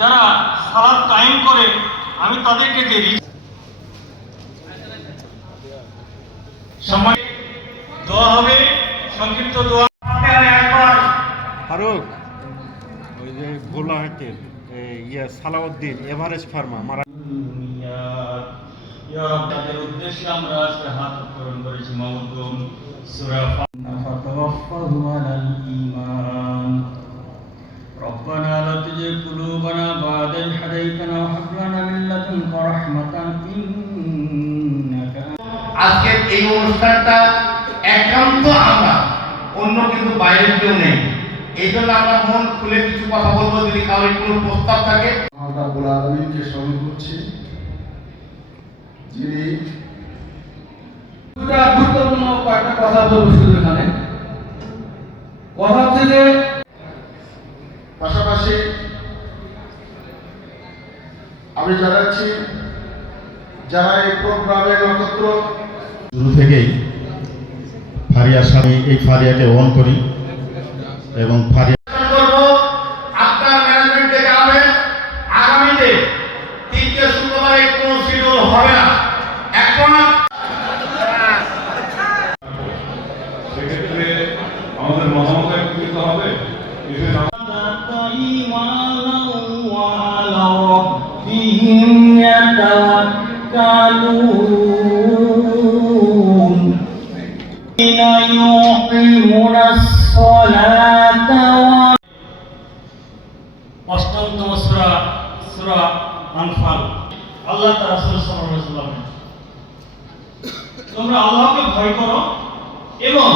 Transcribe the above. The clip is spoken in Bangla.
যারা সালাত কায়েম করে আমি তাদেরকে যে সময় দোয়া হবে, সংক্ষিপ্ত দোয়া একবার। ফারুক, ওই যে গোলাহাটের সালাউদ্দিন এভারেস্ট ফার্মা মারা তাদের উদ্দেশ্যে আমরা আজকে হাত উত্তোলন করেছি। মাউদুম সূরা ফাতাওয়াফাহু আলাল ঈমান। ربنا لا تزغ قلوبنا بعد إذ هديتنا وهب لنا من لدنك رحمة إنك আজকের এই অনুষ্ঠানটা একান্ত আমরা, অন্য কিন্তু বাইরের কেউ নেই। এই জন্য আমরা মন খুলে কিছু কথা বলবো, যদি কারোর কোনো প্রস্তাব থাকে। আমরা রব্বুল আলামিনকে স্মরণ করছি, যিনি গুরুত্বপূর্ণ কয়েকটা কথা বলবো শুধু এখানে। কথা হচ্ছে যে পাশাপাশি আমি জানাচ্ছি যারা এই প্রোগ্রামের নক্ষত্র শুরু থেকেই ফারিয়ার সাথে এই ফারিয়াকে অন করি এবং ফারিয়া আপনার ম্যানেজমেন্টকে জানাবেন আগামীতে তৃতীয় শুক্রবারে কোনো শিডিউল হবে না। এখন সেক্ষেত্রে আমাদের মতামত একত্রিত হবে। অষ্টমতম সূরা সূরা আনফাল। আল্লাহ তাআলা রাসূল সাল্লাল্লাহু আলাইহি ওয়াসাল্লাম, তোমরা আল্লাহকে ভয় করো এবং